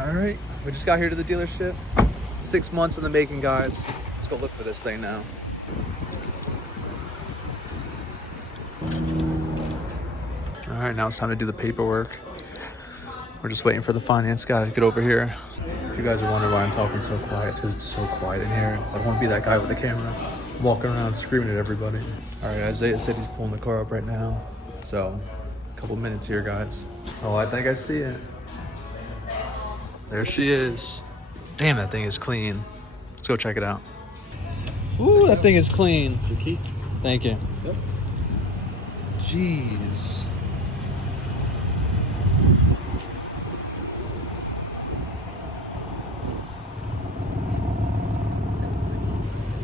All right, we just got here to the dealership. 6 months in the making, guys. Let's go look for this thing now. All right, now it's time to do the paperwork. We're just waiting for the finance guy to get over here. If you guys are wondering why I'm talking so quiet, it's because it's so quiet in here. I don't want to be that guy with the camera walking around screaming at everybody. All right, Isaiah said he's pulling the car up right now. So, a couple minutes here, guys. Oh, I think I see it. There she is. Damn, that thing is clean. Let's go check it out. Ooh, that thing is clean. The key? Thank you. Yep. Jeez.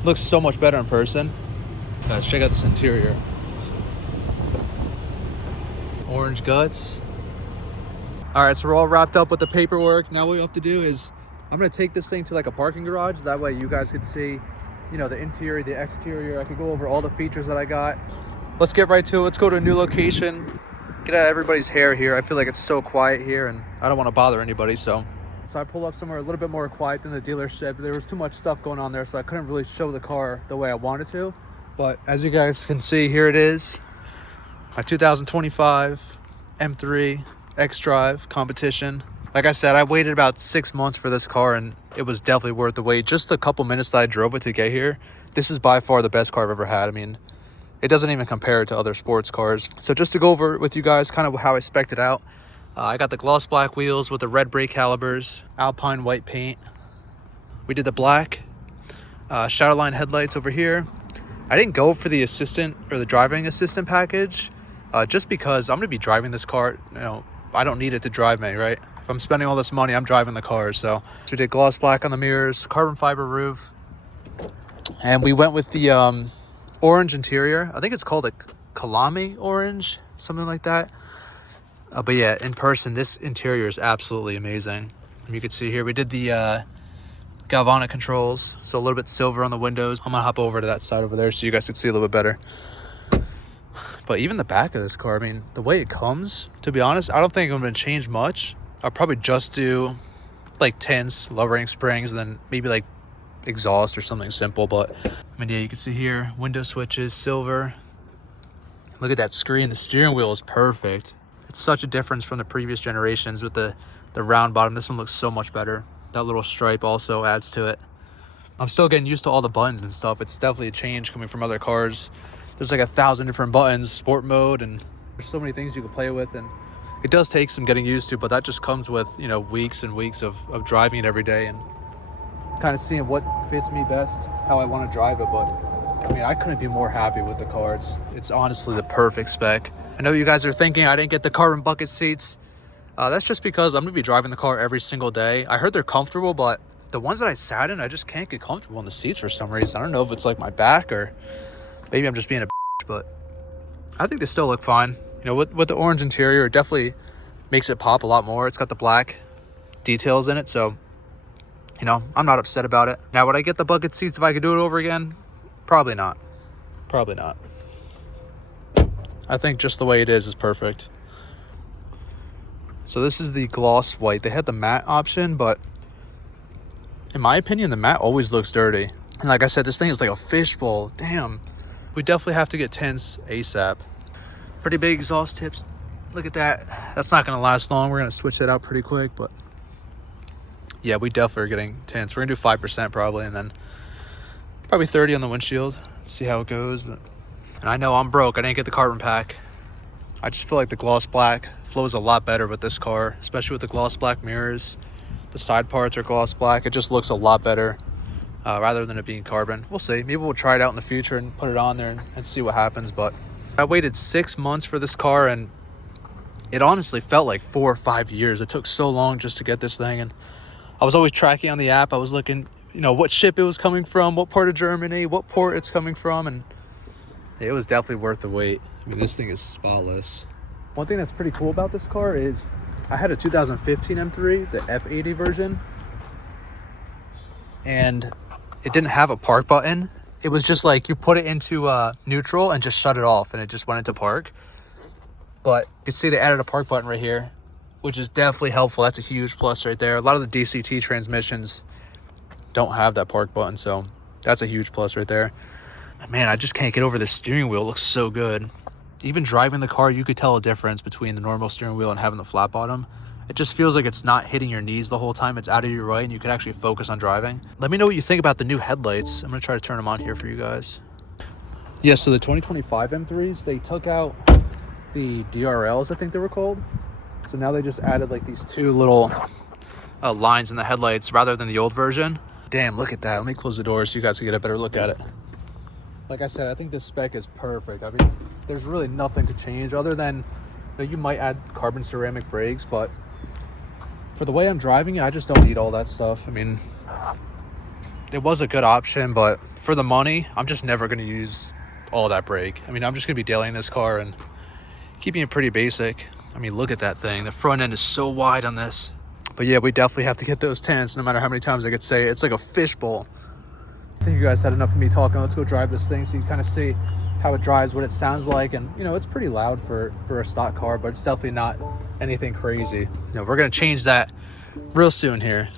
Looks so much better in person. Guys, check out this interior. Orange guts. All right, so we're all wrapped up with the paperwork. Now what we have to do is, I'm gonna take this thing to like a parking garage. That way you guys can see, you know, the interior, the exterior. I could go over all the features that I got. Let's get right to it. Let's go to a new location. Get out of everybody's hair here. I feel like it's so quiet here and I don't want to bother anybody, so I pulled up somewhere a little bit more quiet than the dealership. There was too much stuff going on there, so I couldn't really show the car the way I wanted to. But as you guys can see, here it is. My 2025 M3 X-Drive Competition. Like I said, I waited about 6 months for this car and it was definitely worth the wait. Just the couple minutes that I drove it to get here, this is by far the best car I've ever had. I mean, it doesn't even compare to other sports cars. So just to go over with you guys kind of how I spec'd it out. I got the gloss black wheels with the red brake calipers, Alpine white paint. We did the black Shadowline headlights over here. I didn't go for the assistant or the driving assistant package just because I'm gonna be driving this car. You know, I don't need it to drive me, right? If I'm spending all this money, I'm driving the car. So we did gloss black on the mirrors, carbon fiber roof, and we went with the orange interior. I think it's called a Kalami orange, something like that. But yeah, in person, this interior is absolutely amazing. And you can see here, we did the galvanic controls, so a little bit silver on the windows. I'm gonna hop over to that side over there so you guys can see a little bit better. But even the back of this car, I mean, the way it comes, to be honest, I don't think I'm gonna change much. I'll probably just do like tints, lowering springs, and then maybe like exhaust or something simple. But I mean, yeah, you can see here, window switches, silver. Look at that screen. The steering wheel is perfect. It's such a difference from the previous generations with the round bottom. This one looks so much better. That little stripe also adds to it. I'm still getting used to all the buttons and stuff. It's definitely a change coming from other cars. There's like 1,000 different buttons, sport mode, and there's so many things you can play with. And it does take some getting used to, but that just comes with, you know, weeks and weeks of driving it every day and kind of seeing what fits me best, how I want to drive it. But I mean, I couldn't be more happy with the car. It's honestly the perfect spec. I know you guys are thinking I didn't get the carbon bucket seats. That's just because I'm gonna be driving the car every single day. I heard they're comfortable, but the ones that I sat in, I just can't get comfortable in the seats for some reason. I don't know if it's like my back or maybe I'm just being a bitch, but I think they still look fine. You know, with the orange interior, it definitely makes it pop a lot more. It's got the black details in it, so, you know, I'm not upset about it. Now, would I get the bucket seats if I could do it over again? Probably not. Probably not. I think just the way it is perfect. So this is the gloss white. They had the matte option, but in my opinion, the matte always looks dirty. And like I said, this thing is like a fishbowl. Damn. We definitely have to get tints ASAP. Pretty big exhaust tips. Look at that. That's not going to last long. We're going to switch that out pretty quick, but yeah, we definitely are getting tints. We're going to do 5% probably, and then probably 30 on the windshield. See how it goes. But and I know I'm broke. I didn't get the carbon pack. I just feel like the gloss black flows a lot better with this car, especially with the gloss black mirrors. The side parts are gloss black. It just looks a lot better rather than it being carbon. We'll see. Maybe we'll try it out in the future and put it on there and see what happens. But I waited 6 months for this car, and it honestly felt like 4 or 5 years. It took so long just to get this thing, and I was always tracking on the app. I was looking, you know, what ship it was coming from, what part of Germany, what port it's coming from, and it was definitely worth the wait. I mean, this thing is spotless. One thing that's pretty cool about this car is I had a 2015 M3, the F80 version, and it didn't have a park button. It was just like you put it into neutral and just shut it off, and it just went into park. But you can see they added a park button right here, which is definitely helpful. That's a huge plus right there. A lot of the DCT transmissions don't have that park button, so that's a huge plus right there. Man, I just can't get over the steering wheel. It looks so good. Even driving the car, you could tell a difference between the normal steering wheel and having the flat bottom. It just feels like it's not hitting your knees the whole time. It's out of your way and you can actually focus on driving. Let me know what you think about the new headlights. I'm gonna try to turn them on here for you guys. Yeah, so the 2025 M3s, they took out the DRLs, I think they were called. So now they just added like these two little lines in the headlights rather than the old version. Damn, look at that. Let me close the door so you guys can get a better look at it. Like I said, I think this spec is perfect. I mean, there's really nothing to change other than, you might add carbon ceramic brakes, but for the way I'm driving it, I just don't need all that stuff. I mean, it was a good option, but for the money, I'm just never going to use all that brake. I mean, I'm just going to be dailying this car and keeping it pretty basic. I mean, look at that thing. The front end is so wide on this. But yeah, we definitely have to get those tints no matter how many times I could say it. It's like a fishbowl. I think you guys had enough of me talking. Let's go drive this thing so you kind of see how it drives, what it sounds like. And, it's pretty loud for a stock car, but it's definitely not anything crazy. We're going to change that real soon here.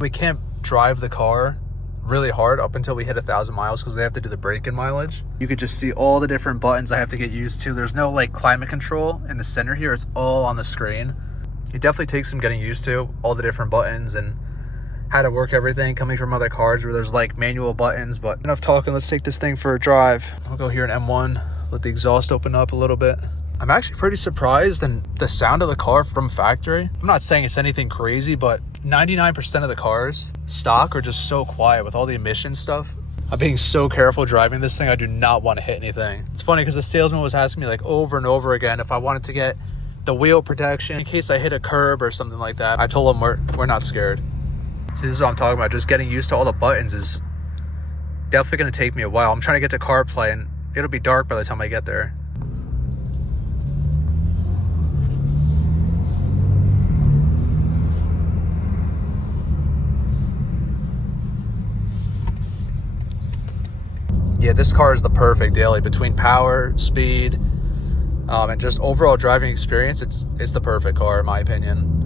We can't drive the car really hard up until we hit 1,000 miles because they have to do the braking mileage. You could just see all the different buttons I have to get used to. There's no like climate control in the center here. It's all on the screen. It definitely takes some getting used to all the different buttons and how to work everything, coming from other cars where there's like manual buttons. But enough talking, let's take this thing for a drive. I'll go here in M1, let the exhaust open up a little bit. I'm actually pretty surprised in the sound of the car from factory. I'm not saying it's anything crazy, but 99% of the cars stock are just so quiet with all the emission stuff. I'm being so careful driving this thing. I do not want to hit anything. It's funny because the salesman was asking me like over and over again if I wanted to get the wheel protection in case I hit a curb or something like that. I told him we're not scared. See, this is what I'm talking about. Just getting used to all the buttons is definitely going to take me a while. I'm trying to get to CarPlay and it'll be dark by the time I get there. Yeah, this car is the perfect daily between power, speed, and just overall driving experience. It's the perfect car in my opinion.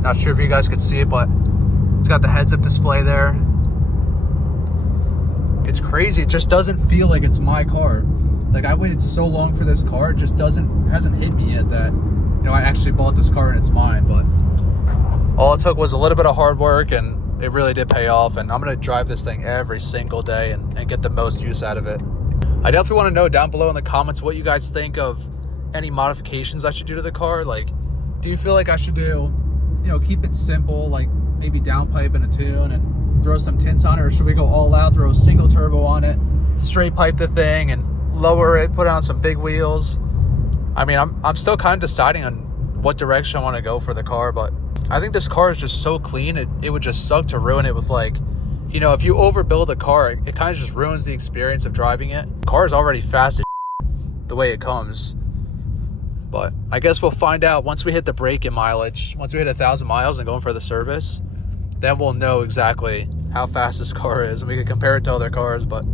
Not sure if you guys could see it, but it's got the heads-up display there. It's crazy. It just doesn't feel like it's my car. Like I waited so long for this car. It just hasn't hit me yet that I actually bought this car and it's mine. But all it took was a little bit of hard work and it really did pay off, and I'm going to drive this thing every single day and get the most use out of it. I definitely want to know down below in the comments what you guys think of any modifications I should do to the car. Like, do you feel like I should do, keep it simple, like maybe downpipe and a tune and throw some tints on it, or should we go all out, throw a single turbo on it, straight pipe the thing and lower it, put on some big wheels? I mean, I'm still kind of deciding on what direction I want to go for the car, but I think this car is just so clean. It would just suck to ruin it with like, if you overbuild a car, it kind of just ruins the experience of driving it. The car is already fast as the way it comes. But I guess we'll find out once we hit the braking mileage. Once we hit 1,000 miles and going for the service, then we'll know exactly how fast this car is and we can compare it to other cars. But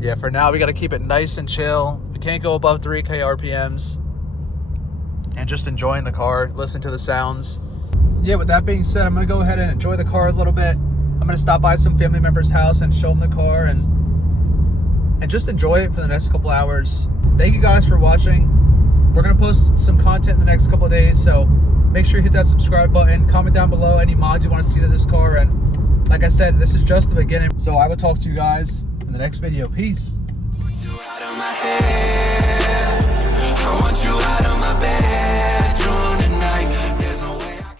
yeah, for now we got to keep it nice and chill. We can't go above 3K RPMs and just enjoying the car, listen to the sounds. Yeah, with that being said, I'm going to go ahead and enjoy the car a little bit. I'm going to stop by some family members' house and show them the car and just enjoy it for the next couple hours. Thank you guys for watching. We're going to post some content in the next couple of days, so make sure you hit that subscribe button. Comment down below any mods you want to see to this car. And like I said, this is just the beginning. So I will talk to you guys in the next video. Peace. I want you out of my bed.